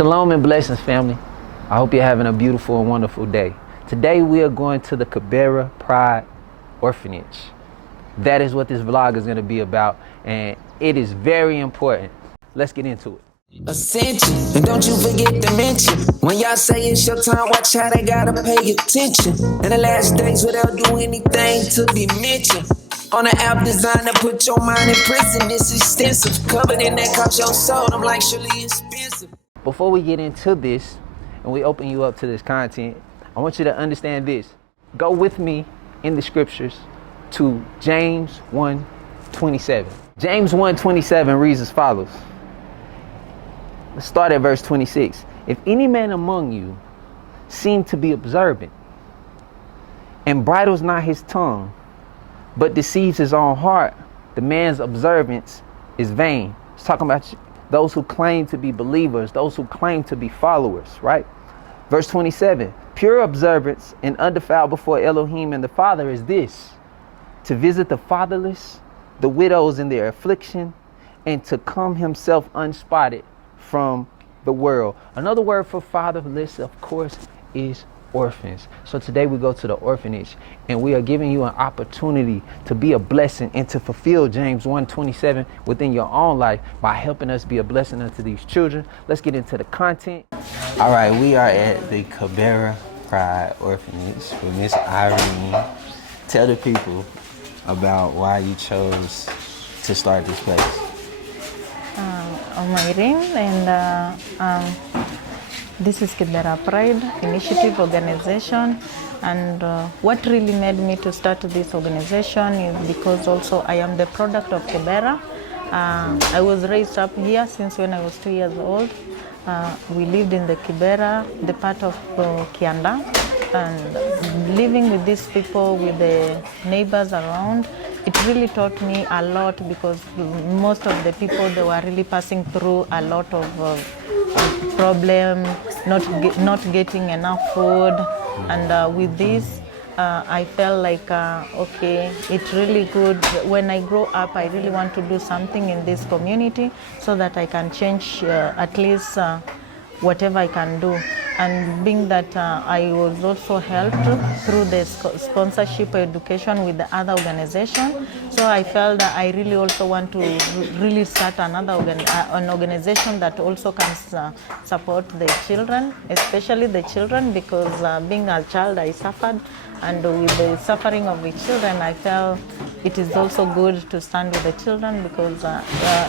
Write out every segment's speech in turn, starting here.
Shalom and blessings, family. I hope you're having a beautiful and wonderful day. Today we are going to the Kibera Pride Orphanage. That is what this vlog is going to be about, and it is very important. Let's get into it. Ascension, and don't you forget to mention, when y'all say it's your time, watch how they gotta pay attention. In the last days without doing anything to be mentioned. On the app designed to put your mind in prison, this extensive. Covered in that cost your soul, I'm like surely expensive. Before we get into this, and we open you up to this content, I want you to understand this. Go with me in the scriptures to James 1:27. James 1:27 reads as follows. Let's start at verse 26. If any man among you seem to be observant and bridles not his tongue, but deceives his own heart, the man's observance is vain. It's talking about those who claim to be believers, those who claim to be followers, right? Verse 27, pure observance and undefiled before Elohim and the Father is this, to visit the fatherless, the widows in their affliction, and to come himself unspotted from the world. Another word for fatherless, of course, is orphans. So today we go to the orphanage, and we are giving you an opportunity to be a blessing and to fulfill James 1:27 within your own life by helping us be a blessing unto these children. Let's get into the content. All right, we are at the Kibera Pride Orphanage with Miss Irene. Tell the people about why you chose to start this place. I'm Irene, and this is Kibera Pride Initiative Organization. And what really made me to start this organization is because also I am the product of Kibera. I was raised up here since when I was 2 years old. We lived in the Kibera, the part of Kianda, and living with these people, with the neighbors around, it really taught me a lot because most of the people, they were really passing through a lot of problem, not getting enough food, and with this I felt like okay, it's really good. When I grow up, I really want to do something in this community so that I can change at least whatever I can do. And being that I was also helped through the sponsorship education with the other organization, so I felt that I really also want to really start another an organization that also can support the children, especially the children, because being a child I suffered, and with the suffering of the children I felt it is also good to stand with the children, because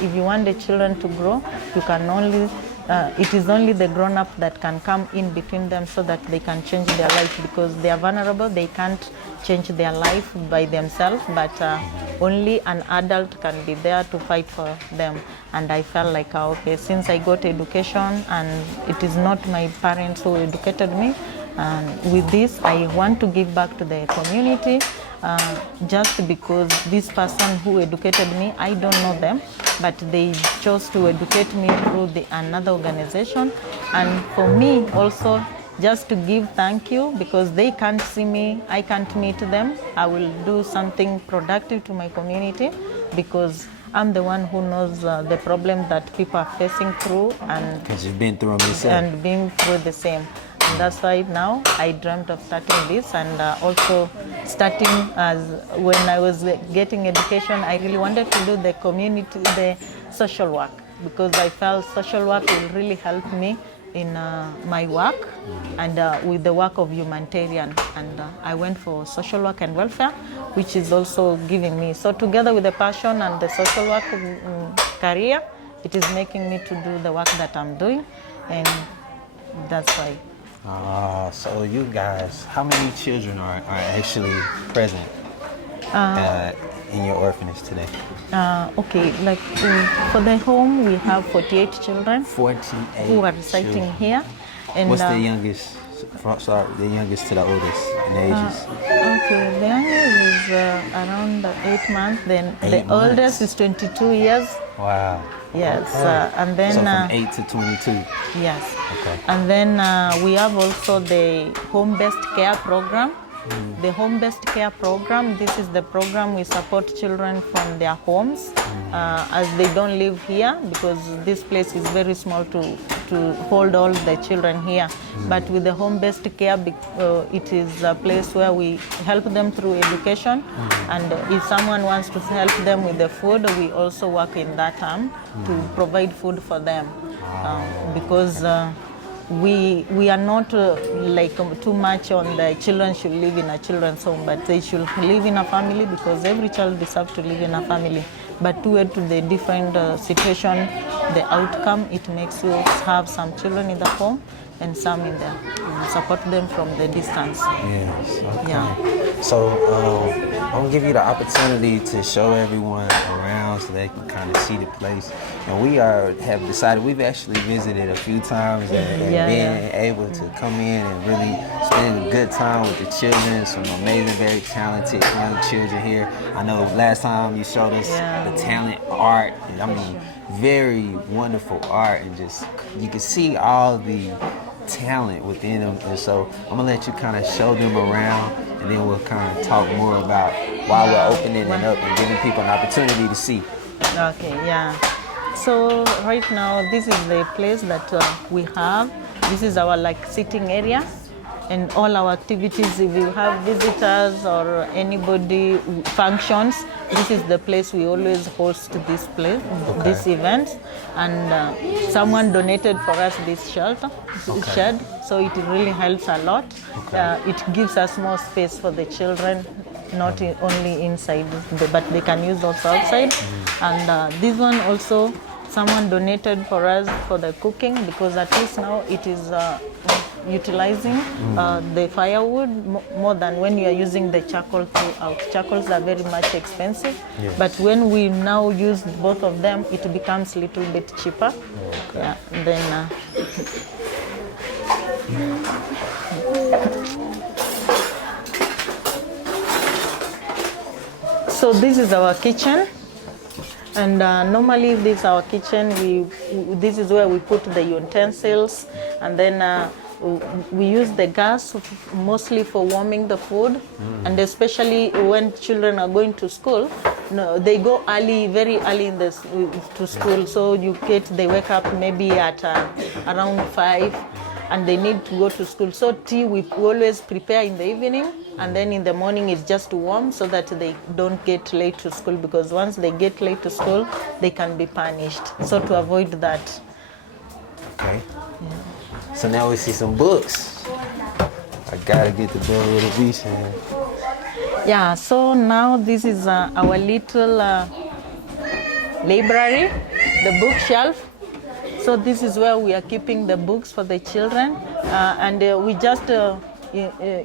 if you want the children to grow, you can only it is only the grown-up that can come in between them so that they can change their life, because they are vulnerable, they can't change their life by themselves, but only an adult can be there to fight for them. And I felt like, okay, since I got education and it is not my parents who educated me, and with this I want to give back to the community. Just because this person who educated me, I don't know them, but they chose to educate me through another organization. And for me also, just to give thank you, because they can't see me, I can't meet them. I will do something productive to my community, because I'm the one who knows the problem that people are facing through, and because you've been through them yourself. And been through the same. And that's why now I dreamt of starting this, and also starting as when I was getting education, I really wanted to do the community, the social work, because I felt social work will really help me in my work and with the work of humanitarian. And I went for social work and welfare, which is also giving me. So together with the passion and the social work career, it is making me to do the work that I'm doing, and that's why. So you guys, how many children are actually present in your orphanage today? Okay, like for the home, we have 48 children 48 who are residing here. And what's the youngest? Sorry, the youngest to the oldest in the ages? Okay, the youngest is around 8 months. Then the oldest is 22 years. Wow. Yes, and then so from 8 to 22. Yes. Okay. And then we have also the home-based care program. The home-based care program, this is the program we support children from their homes as they don't live here, because this place is very small to to hold all the children here. But with the home-based care, it is a place where we help them through education. And if someone wants to help them with the food, we also work in that arm to provide food for them. Because we are not too much on the children should live in a children's home, but they should live in a family because every child deserves to live in a family. But to the different situation, the outcome, it makes you have some children in the home and some in there. Support them from the distance. Yes, okay. Yeah. So I'm gonna give you the opportunity to show everyone around so they can kind of see the place. And we have decided, we've actually visited a few times and been able to come in and really spend a good time with the children, some amazing, very talented young children here. I know last time you showed us the talent art, and I mean, very wonderful art, and just, you can see all the talent within them. And so I'm gonna let you kind of show them around, and then we'll kind of talk more about why we're opening it up and giving people an opportunity to see. Okay, yeah. So right now, this is the place that we have. This is our sitting area, and all our activities. If you have visitors or anybody functions, this is the place we always host this place, this event. And someone donated for us this shed, so it really helps a lot. It gives us more space for the children, not only inside, but they can use also outside. And this one also, someone donated for us for the cooking, because at least now it is utilizing the firewood more than when you are using the charcoal throughout. Charcoals are very much expensive, but when we now use both of them, it becomes a little bit cheaper. Yeah, then so this is our kitchen. And normally this is our kitchen. This is where we put the utensils, and then we use the gas mostly for warming the food, and especially when children are going to school. They go early, very early to school. So they wake up maybe at around 5, and they need to go to school. So tea we always prepare in the evening, and then in the morning it's just to warm so that they don't get late to school, because once they get late to school, they can be punished. So to avoid that. Okay. So now we see some books. I gotta get the book with the beach in. Yeah, so now this is our little library, the bookshelf. So this is where we are keeping the books for the children, and we just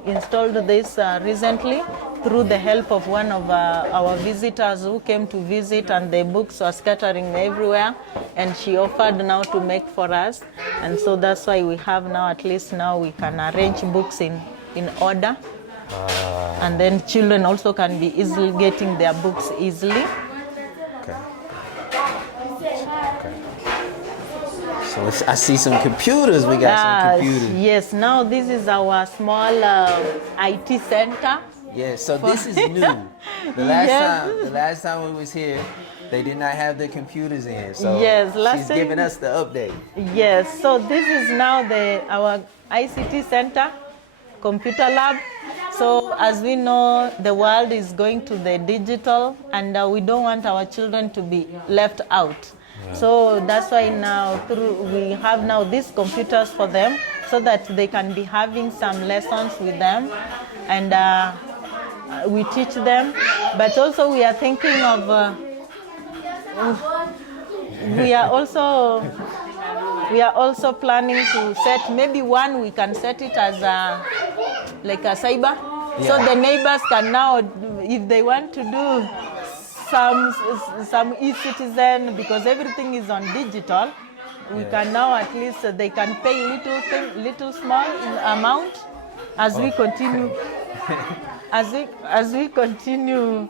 installed this recently through the help of one of our visitors who came to visit, and the books are scattering everywhere, and she offered now to make for us, and so that's why we have now, at least now we can arrange books in order, and then children also can be easily getting their books easily. So I see some computers. We got some computers. Yes, now this is our small IT center. Yes, so this is new. The last time we was here, they did not have the computers in. So she's giving us the update. Yes, so this is now our ICT center, computer lab. So as we know, the world is going to the digital, and we don't want our children to be left out. So that's why now we have now these computers for them, so that they can be having some lessons with them, and we teach them. But also we are thinking of we are also planning to set maybe one. We can set it as like a cyber, so the neighbors can now, if they want to do some e-citizen, because everything is on digital, we can now at least they can pay little small amount as we continue as we continue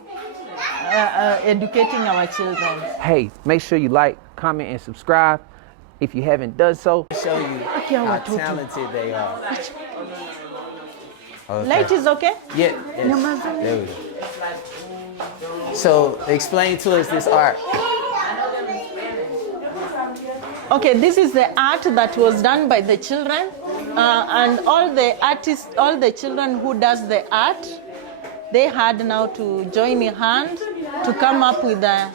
educating our children. Hey, make sure you like, comment, and subscribe if you haven't done so. Show you how talented they are. Okay. Light is okay? Yeah. Yes. There we go. So explain to us this art. Okay, this is the art that was done by the children, and all the artists, all the children who does the art, they had now to join hand to come up with a.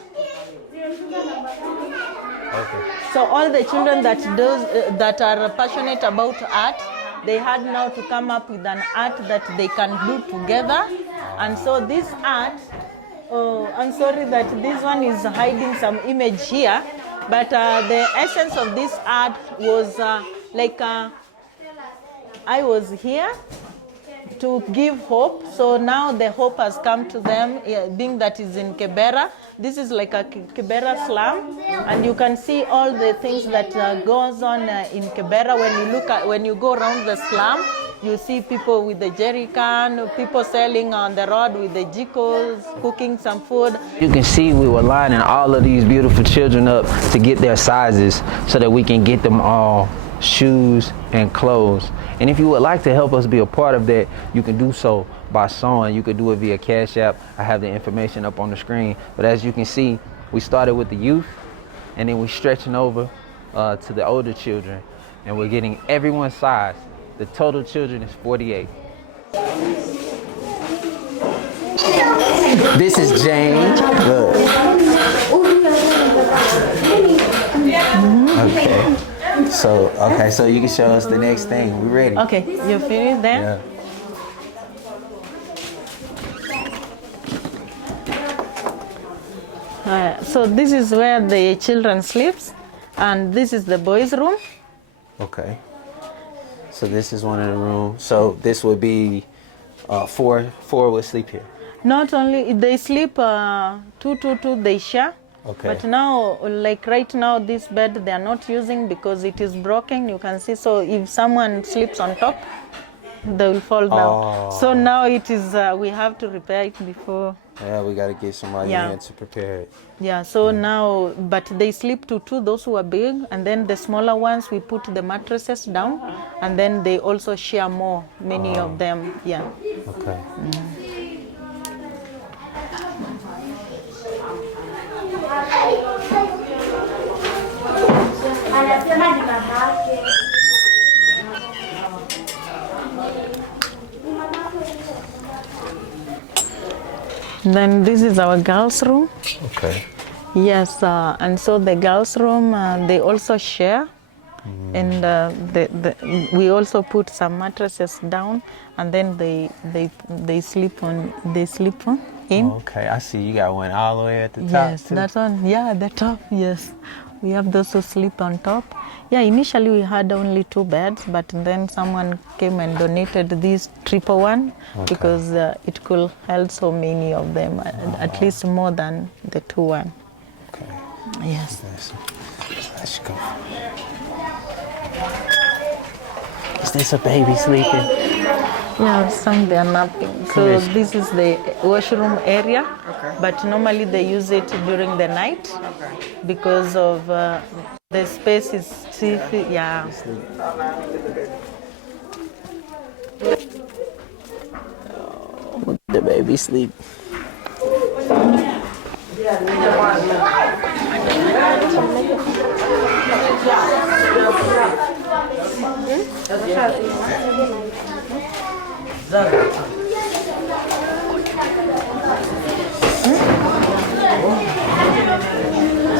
Okay. So all the children that are passionate about art, they had now to come up with an art that they can do together, and so this art. Oh, I'm sorry that this one is hiding some image here. But the essence of this art was I was here to give hope. So now the hope has come to them, being that is in Kibera. This is like a Kibera slum, and you can see all the things that goes on in Kibera. When you go around the slum, you see people with the jerry can, people selling on the road with the jikos, cooking some food. You can see we were lining all of these beautiful children up to get their sizes so that we can get them all shoes and clothes. And if you would like to help us be a part of that, you can do so by sewing. You could do it via Cash App. I have the information up on the screen. But as you can see, we started with the youth, and then we're stretching over to the older children, and we're getting everyone's size. The total children is 48. This is James. Look. Okay. So you can show us the next thing. We ready? Okay, you finished then? Yeah. So this is where the children sleeps, and this is the boys' room. Okay. So this is one of the rooms. So this would be four would sleep here. Not only they sleep two, they share. Okay. But now, like right now, this bed they are not using because it is broken. You can see. So if someone sleeps on top, they will fall down. Oh. So now it is. We have to repair it before. Yeah, we gotta get somebody in here to prepare it. Yeah. So now, but they sleep two. Those who are big, and then the smaller ones, we put the mattresses down, and then they also share more. Many of them. Yeah. Okay. Then this is our girls' room. Okay. Yes, and so the girls' room they also share, and we also put some mattresses down, and then they sleep on in. Okay, I see you got one all the way at the top. Yes, too. that one. Yeah, the top. Yes, we have those who sleep on top. Yeah, initially we had only 2 beds, but then someone came and donated this triple one because it could hold so many of them, at least more than the 2 one. Okay. Yes. Let's go. Is this a baby sleeping? Yeah, some they are napping. So this is the washroom area, but normally they use it during the night because of the space is yeah. The baby sleep.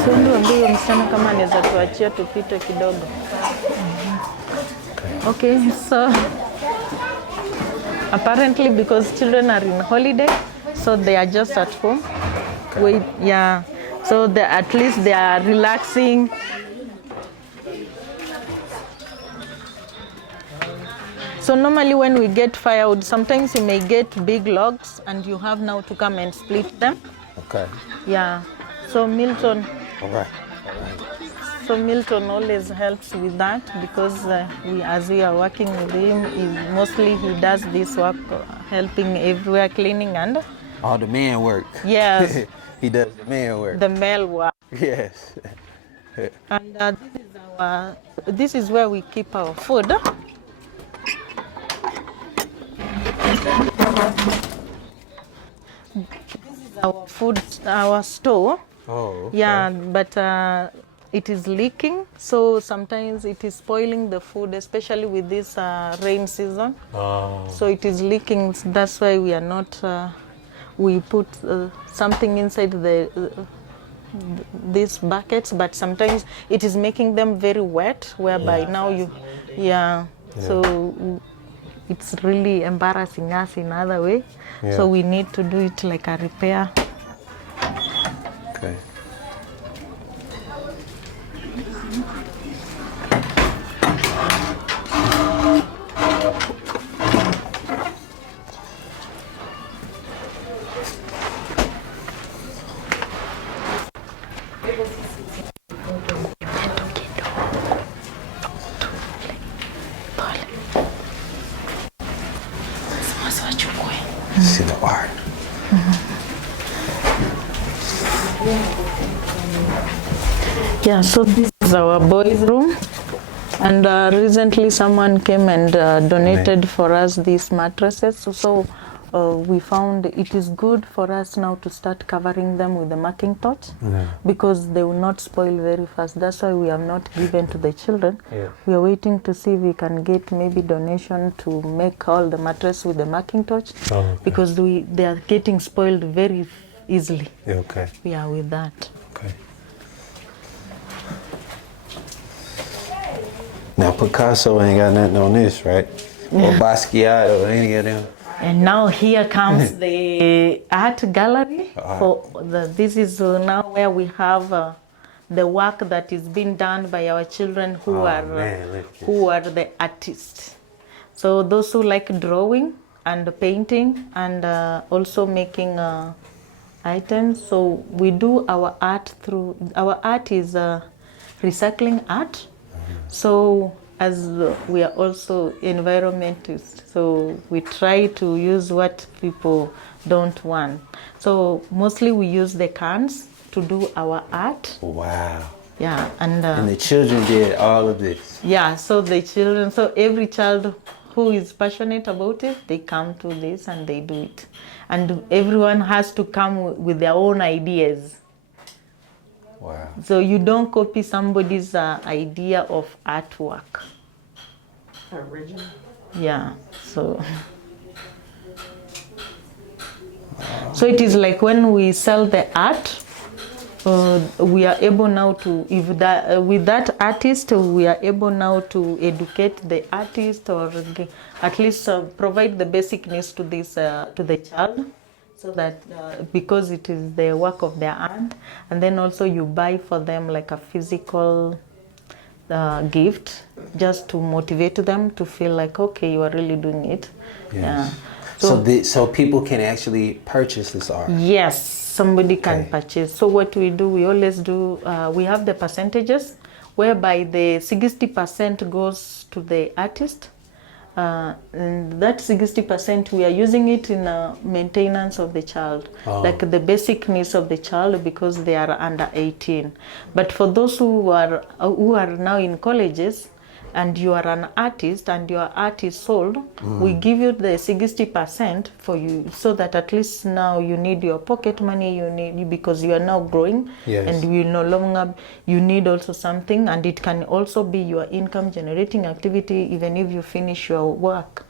So ndio ambie msichana kama anaweza tuachia tupite kidogo. Okay, so apparently because children are in holiday, so they are just at home. Wait, yeah. So at least they are relaxing. So normally when we get firewood, sometimes you may get big logs and you have now to come and split them. Okay. Yeah. So Milton. All right. So Milton always helps with that because as we are working with him, mostly he does this work, helping everywhere, cleaning and. All the man work. Yes. He does the man work. The male work. Yes. And this is where we keep our food. This is our food, our store. Oh. Okay. Yeah, but it is leaking, so sometimes it is spoiling the food, especially with this rain season. So it is leaking. That's why we are not. We put something inside these buckets, but sometimes it is making them very wet, whereby now you, so it's really embarrassing us in other way. So we need to do it like a repair. Okay. See the art. Yeah, so this is our boys' room, and recently someone came and donated for us these mattresses. So we found it is good for us now to start covering them with the marking torch, because they will not spoil very fast. That's why we have not given to the children. We are waiting to see if we can get maybe donation to make all the mattress with the marking torch, because they are getting spoiled very easily. We are with that. Now Picasso ain't got nothing on this, right? Or Basquiat or any of them. And now here comes the art gallery. This is now where we have the work that is being done by our children who are the artists. So those who like drawing and painting and also making items. So we do our art through, our art is recycling art. So as we are also environmentalists, so we try to use what people don't want. So mostly we use the cans to do our art. Wow. Yeah, and the children did all of this. Yeah, so the children, so every child who is passionate about it, they come to this and they do it. And everyone has to come with their own ideas. Wow. So you don't copy somebody's idea of artwork. Original. Yeah, so. So it is like when we sell the art, we are able now to, with that artist, we are able now to educate the artist, or at least provide the basic needs to this to the child, so that because it is the work of their hand, and then also you buy for them like a physical gift, just to motivate them to feel like, okay, you are really doing it. Yes. Yeah. So people can actually purchase this art? Yes, somebody can purchase. So what we do, we always do, we have the percentages, whereby the 60% goes to the artist. And that 60% we are using it in maintenance of the child, like the basic needs of the child, because they are under 18. But for those who are now in colleges, and you are an artist and your art is sold, we give you the 60% for you, so that at least now you need your pocket money, because you are now growing, and you no longer, you need also something, and it can also be your income generating activity, even if you finish your work,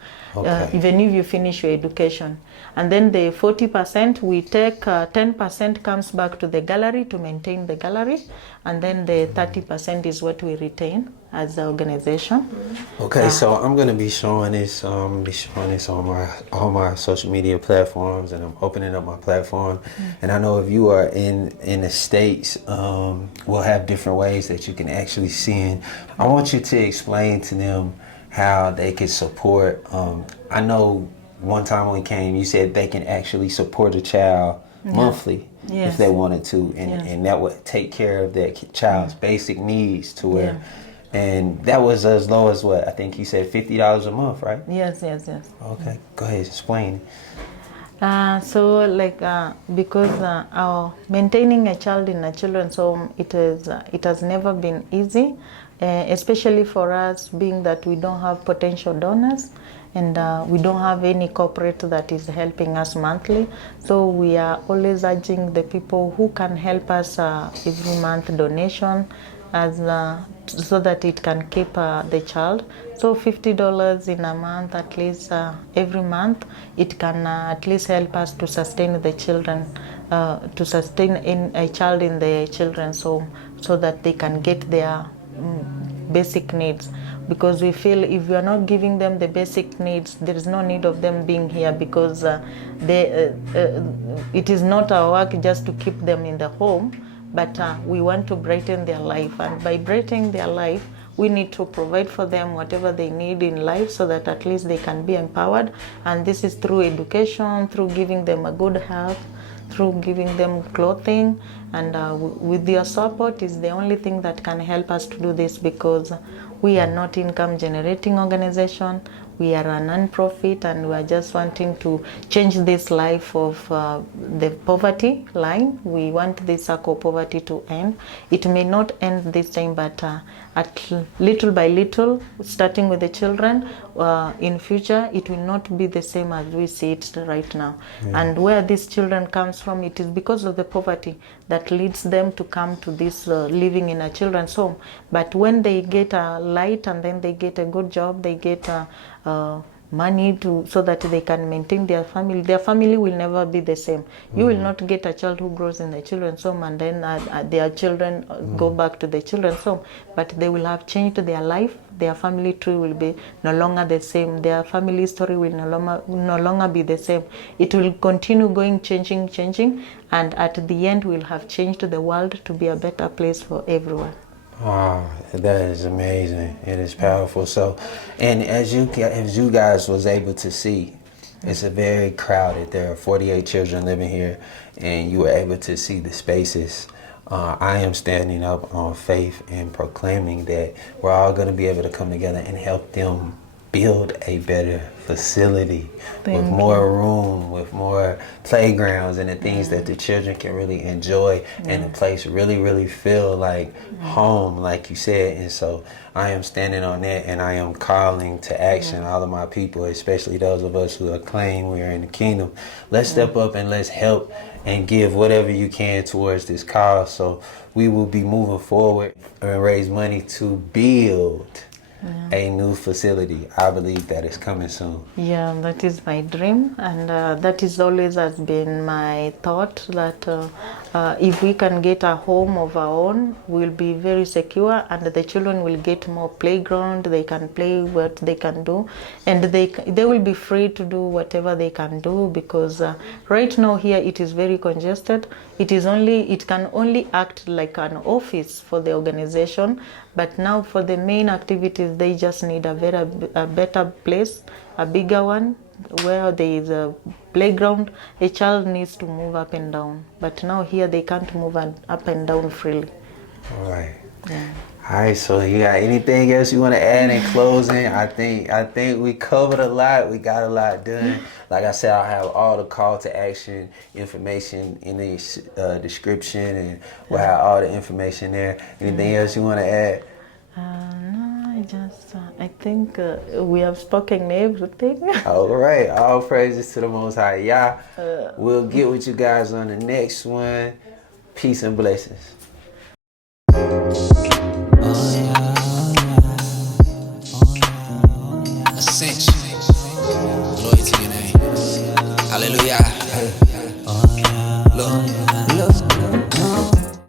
even if you finish your education. And then the 40% we take, 10% comes back to the gallery to maintain the gallery, and then the 30% is what we retain as the organization. Okay, so I'm gonna be showing this. On all my social media platforms, and I'm opening up my platform. And I know if you are in the States, we'll have different ways that you can actually send. I want you to explain to them how they can support. I know one time when we came, you said they can actually support a child monthly if they wanted to, and that would take care of their child's basic needs to where, and that was as low as what, I think you said $50 a month, right? Yes. Okay, go ahead, explain. So like because our maintaining a child in a children's home, it has never been easy, especially for us, being that we don't have potential donors, and we don't have any corporate that is helping us monthly. So we are always urging the people who can help us every month donation, as so that it can keep the child. So $50 in a month, at least every month, it can at least help us to sustain the children, to sustain in a child in the children's home, so that they can get their basic needs. Because we feel if we are not giving them the basic needs, there is no need of them being here, because it is not our work just to keep them in the home, but we want to brighten their life. And by brightening their life, we need to provide for them whatever they need in life, so that at least they can be empowered. And this is through education, through giving them a good health, through giving them clothing, and with your support is the only thing that can help us to do this, because we are not income generating organization. We are a non-profit, and we are just wanting to change this life of the poverty line. We want this circle of poverty to end. It may not end this time, but at little by little, starting with the children, in future, it will not be the same as we see it right now. And where these children comes from, it is because of the poverty that leads them to come to this living in a children's home. But when they get a light, and then they get a good job, they get money so that they can maintain their family will never be the same. You will not get a child who grows in the children's home and then their children go back to the children's home, but they will have changed their life. Their family tree will be no longer the same. Their family story will no longer be the same. It will continue going, changing, and at the end we'll have changed the world to be a better place for everyone. Wow, that is amazing. It is powerful. So, and as you guys was able to see, it's a very crowded. There are 48 children living here, and you were able to see the spaces. I am standing up on faith and proclaiming that we're all going to be able to come together and help them build a better facility with more room, with more playgrounds and the things that the children can really enjoy, and the place really feel like home, like you said. And so I am standing on that, and I am calling to action all of my people, especially those of us who claim we are in the kingdom. Let's step up and let's help and give whatever you can towards this cause, so we will be moving forward and raise money to build a new facility. I believe that is coming soon. Yeah, that is my dream, and that is always has been my thought, that if we can get a home of our own, we'll be very secure, and the children will get more playground. They can play what they can do, and they will be free to do whatever they can do, because right now here it is very congested. It can only act like an office for the organization, but now for the main activities they just need a better place, a bigger one, where there is a playground. A child needs to move up and down, but now here they can't move up and down freely. All right. All right, so you got anything else you want to add in closing? I think we covered a lot. We got a lot done. Like I said, I'll have all the call to action information in the description, and we'll have all the information there. Anything else you want to add? No, I think we have spoken everything. All right, all praises to the Most High. We'll get with you guys on the next one. Peace and blessings.